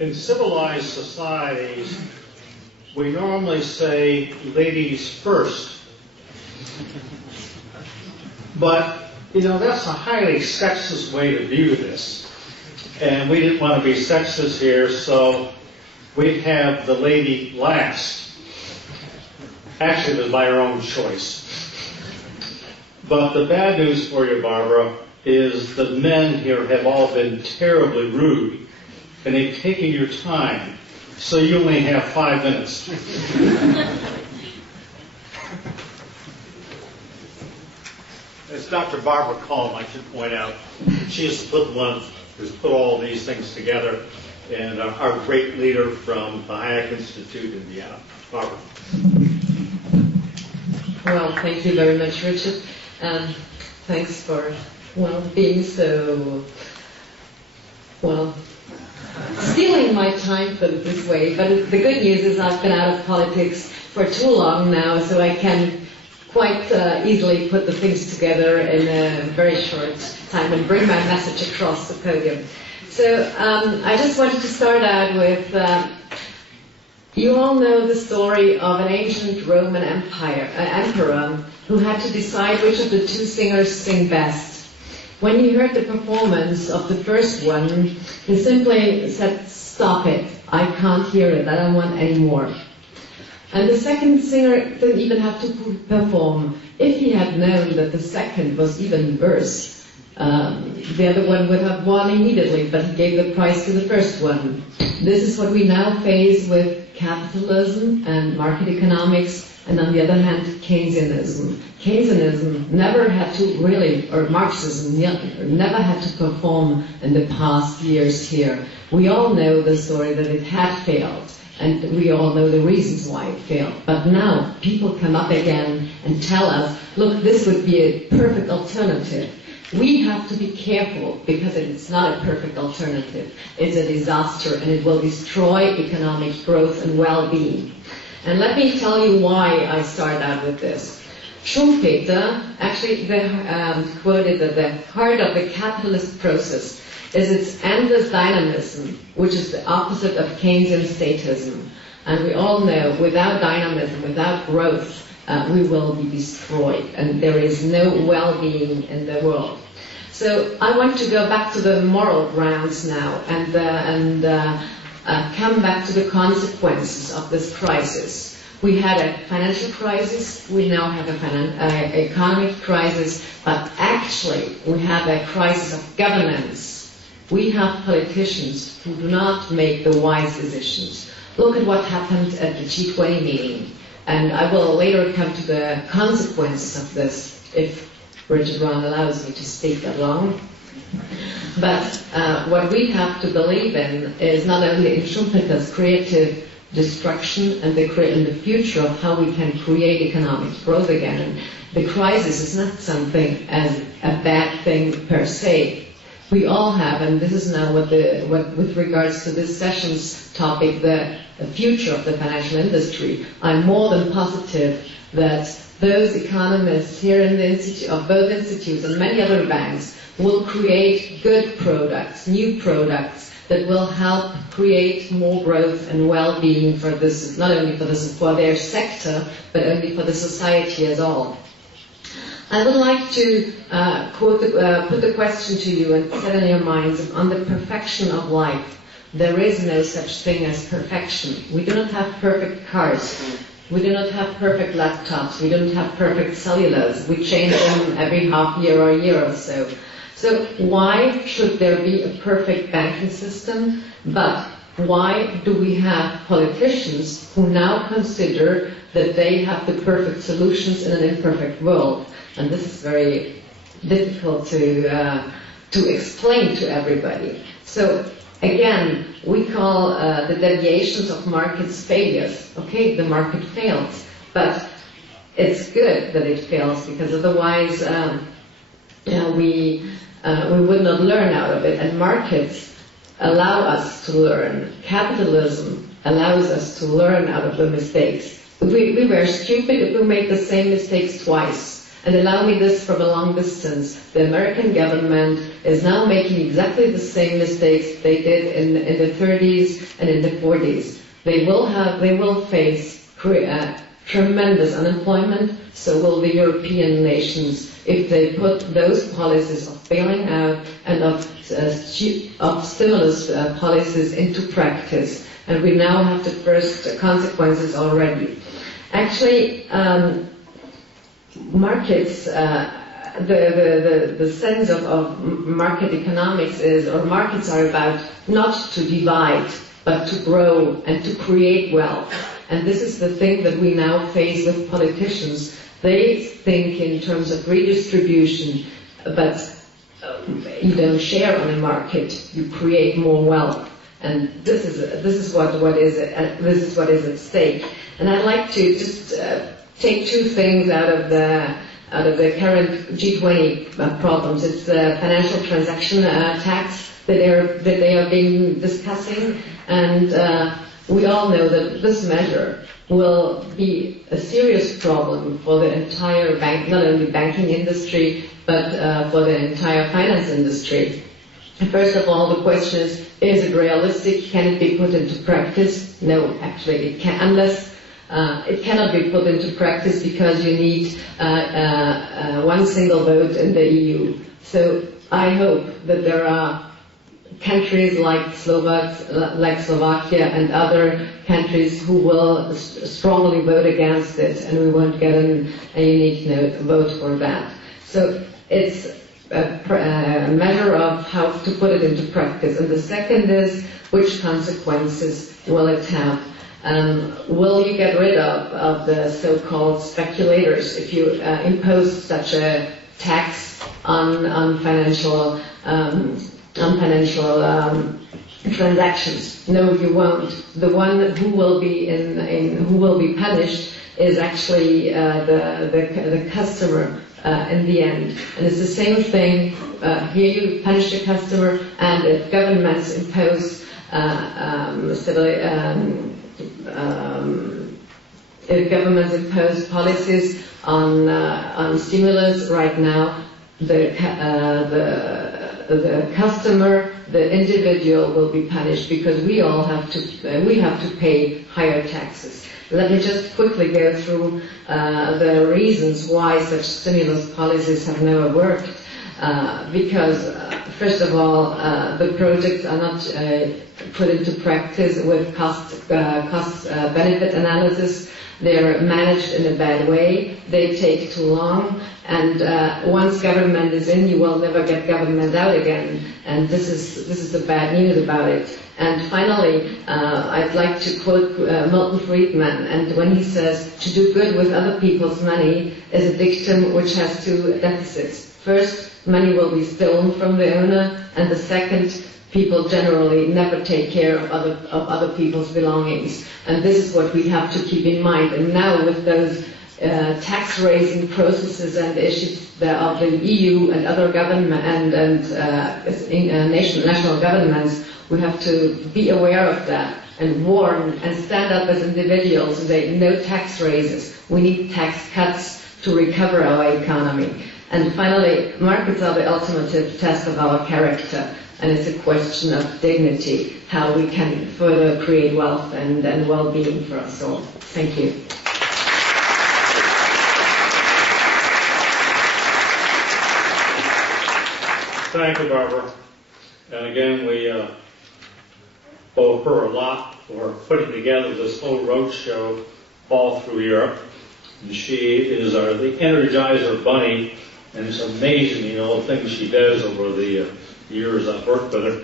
In civilized societies, we normally say ladies first. But, you know, that's a highly sexist way to view this. And we didn't want to be sexist here, so we'd have the lady last. Actually, it was by her own choice. But the bad news for you, Barbara, is the men here have all been terribly rude, and they've taken your time, so you only have 5 minutes. It's Dr. Barbara Kolm, I should point out. She is the one who's put all these things together, and our great leader from the Hayek Institute in Vienna. Barbara. Well, thank you very much, Richard. Thanks for, being so, stealing my time, put it this way. But the good news is I've been out of politics for too long now, so I can quite easily put the things together in a very short time and bring my message across the podium. So I just wanted to start out with, you all know the story of an ancient Roman emperor who had to decide which of the two singers sing best. When he heard the performance of the first one, he simply said, "Stop it, I can't hear it, I don't want any more." And the second singer didn't even have to perform. If he had known that the second was even worse, the other one would have won immediately, but he gave the prize to the first one. This is what we now face with capitalism and market economics, and on the other hand, Keynesianism. Keynesianism never had to really, or Marxism never had to perform in the past years here. We all know the story that it had failed, and we all know the reasons why it failed. But now people come up again and tell us, look, this would be a perfect alternative. We have to be careful because it's not a perfect alternative. It's a disaster and it will destroy economic growth and well-being. And let me tell you why I start out with this. Schumpeter actually quoted that the heart of the capitalist process is its endless dynamism, which is the opposite of Keynesian statism. And we all know without dynamism, without growth, we will be destroyed, and there is no well-being in the world. So I want to go back to the moral grounds now and come back to the consequences of this crisis. We had a financial crisis, we now have an economic crisis, but actually we have a crisis of governance. We have politicians who do not make the wise decisions. Look at what happened at the G20 meeting. And I will later come to the consequences of this, if Richard Ron allows me to speak that long. But what we have to believe in is not only in Schumpeter's creative destruction and the future of how we can create economic growth again. And the crisis is not something as a bad thing per se. We all have, and this is now what with regards to this session's topic, the future of the financial industry. I'm more than positive that those economists here in the institute, of both institutes and many other banks, will create good products, new products that will help create more growth and well-being for this, not only for their sector, but only for the society as all. I would like to put the question to you and set in your minds on the perfection of life. There is no such thing as perfection. We do not have perfect cars. We do not have perfect laptops. We don't have perfect cellulose. We change them every half year or a year or so. So why should there be a perfect banking system? But why do we have politicians who now consider that they have the perfect solutions in an imperfect world? And this is very difficult to explain to everybody. So again, we call the deviations of markets failures. Okay, the market failed, but it's good that it fails because otherwise we would not learn out of it. And markets allow us to learn. Capitalism allows us to learn out of the mistakes. We were stupid if we made the same mistakes twice. And allow me this from a long distance. The American government is now making exactly the same mistakes they did in the 30s and in the 40s. They will face tremendous unemployment, so will the European nations, if they put those policies of bailing out and of stimulus policies into practice. And we now have the first consequences already. Actually, markets, the sense of market economics is, or markets are about not to divide, but to grow and to create wealth. And this is the thing that we now face with politicians. They think in terms of redistribution, but you don't share on a market, you create more wealth. And this is what is at stake. And I'd like to just take two things out of the current G20 problems. It's the financial transaction tax that they are being discussing, and we all know that this measure will be a serious problem for the entire not only banking industry, but for the entire finance industry. First of all, the question is it realistic? Can it be put into practice? No, actually it can, unless it cannot be put into practice because you need one single vote in the EU. So I hope that there are countries like Slovakia and other countries who will strongly vote against it, and we won't get a unique vote for that. So it's a measure of how to put it into practice. And the second is, which consequences will it have? Will you get rid of the so-called speculators if you impose such a tax on financial transactions? No, you won't. The one who will be punished is actually the customer in the end. And it's the same thing. Here you punish the customer, and if governments impose policies on stimulus right now, the customer, the individual will be punished because we all have to pay higher taxes. Let me just quickly go through the reasons why such stimulus policies have never worked. Because first of all, the projects are not put into practice with cost-benefit analysis. They're managed in a bad way. They take too long. And once government is in, you will never get government out again. And this is the bad news about it. And finally, I'd like to quote Milton Friedman, and when he says, to do good with other people's money is a dictum which has two deficits. First, money will be stolen from the owner, and the second, people generally never take care of other people's belongings. And this is what we have to keep in mind. And now with those tax-raising processes and issues of the EU and other government and national governments, we have to be aware of that and warn and stand up as individuals and say no tax raises. We need tax cuts to recover our economy. And finally, markets are the ultimate test of our character, and it's a question of dignity, how we can further create wealth and well-being for us all. Thank you. Thank you, Barbara. And again, we owe her a lot for putting together this whole roadshow all through Europe. And she is the Energizer Bunny, and it's amazing, things she does over the years I've worked with her.